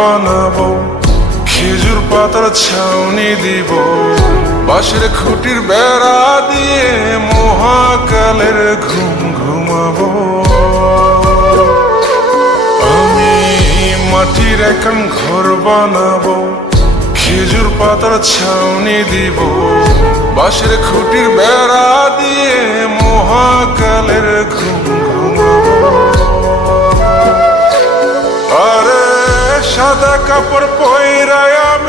বানাবো, খেজুর পাতার ছাউনি দিব, বাঁশের খুঁটির বেড়া দিয়ে মহাকালের ঘুম ঘুমাবো। আমি মাটির এখন ঘর বানাবো, খেজুর পাতার ছাউনি দিব, বাঁশের খুঁটির বেড়া দিয়ে মহাকালের ঘুম ঘুমাবো। আরে সাদা কাপড় পয়রা